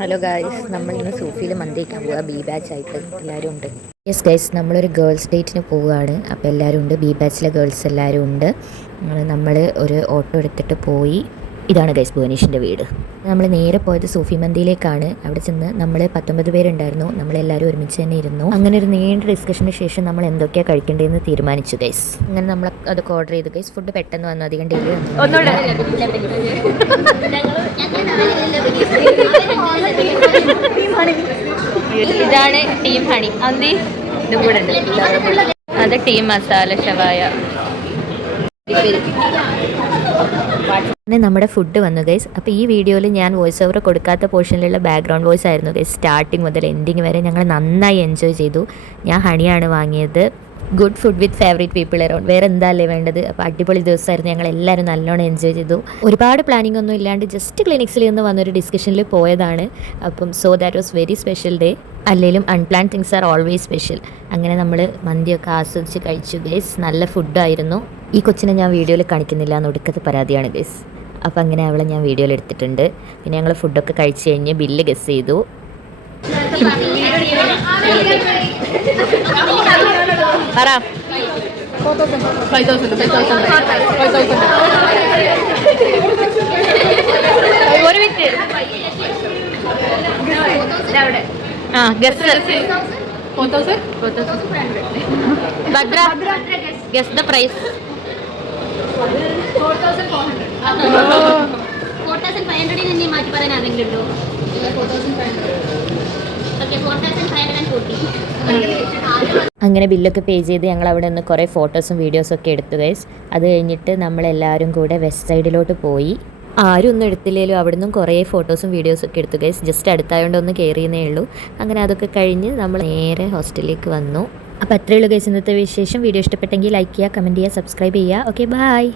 Hello guys, നമ്മൾ ഇന്ന് സൂഫിയിൽ മന്തി കഴിക്കാൻ പോവുക. ബി ബാച്ച് ആയിട്ട് എല്ലാവരും ഉണ്ട്. യെസ് ഗൈസ്, നമ്മളൊരു ഗേൾസ് ഡേറ്റിന് പോവുകയാണ്. അപ്പോൾ എല്ലാവരും ഉണ്ട്, ബി ബാച്ചിലെ ഗേൾസ് എല്ലാവരും ഉണ്ട്. നമ്മൾ ഒരു ഓട്ടോ എടുത്തിട്ട് പോയി. ഇതാണ് ഗൈസ് ഭുവനേഷിൻ്റെ വീട്. നമ്മൾ നേരെ പോയത് സൂഫി മന്തിയിലേക്കാണ്. അവിടെ ചെന്ന് നമ്മൾ 19 പേരുണ്ടായിരുന്നു. നമ്മളെല്ലാവരും ഒരുമിച്ച് തന്നെ ഇരുന്നു. അങ്ങനെ ഒരു നീണ്ട ഡിസ്കഷന് ശേഷം നമ്മൾ എന്തൊക്കെയാണ് കഴിക്കേണ്ടതെന്ന് തീരുമാനിച്ചു ഗൈസ്. അങ്ങനെ നമ്മൾ അതൊക്കെ ഓർഡർ ചെയ്തു ഗൈസ്. ഫുഡ് പെട്ടെന്ന് വന്നു, അധികം ഡിലേ ഒന്നും. ഇതാണ് ടീം ഹണി. അന്തി ഇതും കൂടെ ഉണ്ട്. അത് ടീം മസാല ഷവായ. നമ്മുടെ ഫുഡ് വന്നു ഗൈസ്. അപ്പോൾ ഈ വീഡിയോയിൽ ഞാൻ വോയിസ് ഓവർ കൊടുക്കാത്ത പോർഷനിലുള്ള ബാക്ക്ഗ്രൗണ്ട് വോയിസ് ആയിരുന്നു ഗൈസ്. സ്റ്റാർട്ടിങ് മുതൽ എൻഡിങ് വരെ ഞങ്ങൾ നന്നായി എൻജോയ് ചെയ്തു. ഞാൻ ഹണിയാണ് വാങ്ങിയത്. ഗുഡ് ഫുഡ് വിത്ത് ഫേവറേറ്റ് പീപ്പിൾ അറൗണ്ട്. വേറെ എന്താല്ലേ വേണ്ടത്. അപ്പോൾ അടിപൊളി ദിവസമായിരുന്നു. ഞങ്ങൾ എല്ലാവരും നല്ലോണം എൻജോയ് ചെയ്തു. ഒരുപാട് പ്ലാനിംഗ് ഒന്നും ഇല്ലാണ്ട് ജസ്റ്റ് ക്ലിനിക്സിൽ നിന്ന് വന്നൊരു ഡിസ്കഷനിൽ പോയതാണ്. അപ്പം so that was very special day. അല്ലെങ്കിലും unplanned things are always special. അങ്ങനെ നമ്മൾ മന്തിയൊക്കെ ആസ്വദിച്ച് കഴിച്ചു ഗൈസ്. നല്ല ഫുഡായിരുന്നു. ഈ കൊച്ചിനെ ഞാൻ വീഡിയോയിൽ കാണിക്കുന്നില്ല എന്ന് ഒടുക്കത്തെ പരാതിയാണ് ഗൈസ്. അപ്പോൾ അങ്ങനെ അവളെ ഞാൻ വീഡിയോയിൽ എടുത്തിട്ടുണ്ട്. പിന്നെ ഞങ്ങൾ ഫുഡൊക്കെ കഴിച്ച് കഴിഞ്ഞ് ബില്ല് ഗസ് ചെയ്തു. ഒരു മിനിറ്റ്. Guess the price. 4,500 തന്നെ മാറ്റി പറയാനാണെങ്കിലും ഉണ്ടോ? 4,540. അങ്ങനെ ബില്ലൊക്കെ പേ ചെയ്ത് ഞങ്ങൾ അവിടെ നിന്ന് കുറേ ഫോട്ടോസും വീഡിയോസും ഒക്കെ എടുത്തു ഗൈസ്. അത് കഴിഞ്ഞിട്ട് നമ്മളെല്ലാവരും കൂടെ വെസ്റ്റ് സൈഡിലോട്ട് പോയി. ആരും ഒന്നും എടുത്തില്ലേലും അവിടെ നിന്നും കുറേ ഫോട്ടോസും വീഡിയോസും ഒക്കെ എടുത്തു ഗൈസ്. ജസ്റ്റ് അടുത്തായതുകൊണ്ട് ഒന്ന് കയറിയെന്നേ ഉള്ളൂ. അങ്ങനെ അതൊക്കെ കഴിഞ്ഞ് നമ്മൾ നേരെ ഹോസ്റ്റലിലേക്ക് വന്നു. അപ്പോൾ അത്രയേ ഉള്ളൂ ഗൈസ് ഇന്നത്തെ വിശേഷം. വീഡിയോ ഇഷ്ടപ്പെട്ടെങ്കിൽ ലൈക്ക് ചെയ്യുക, കമൻറ്റ് ചെയ്യുക, സബ്സ്ക്രൈബ് ചെയ്യുക. Okay, by.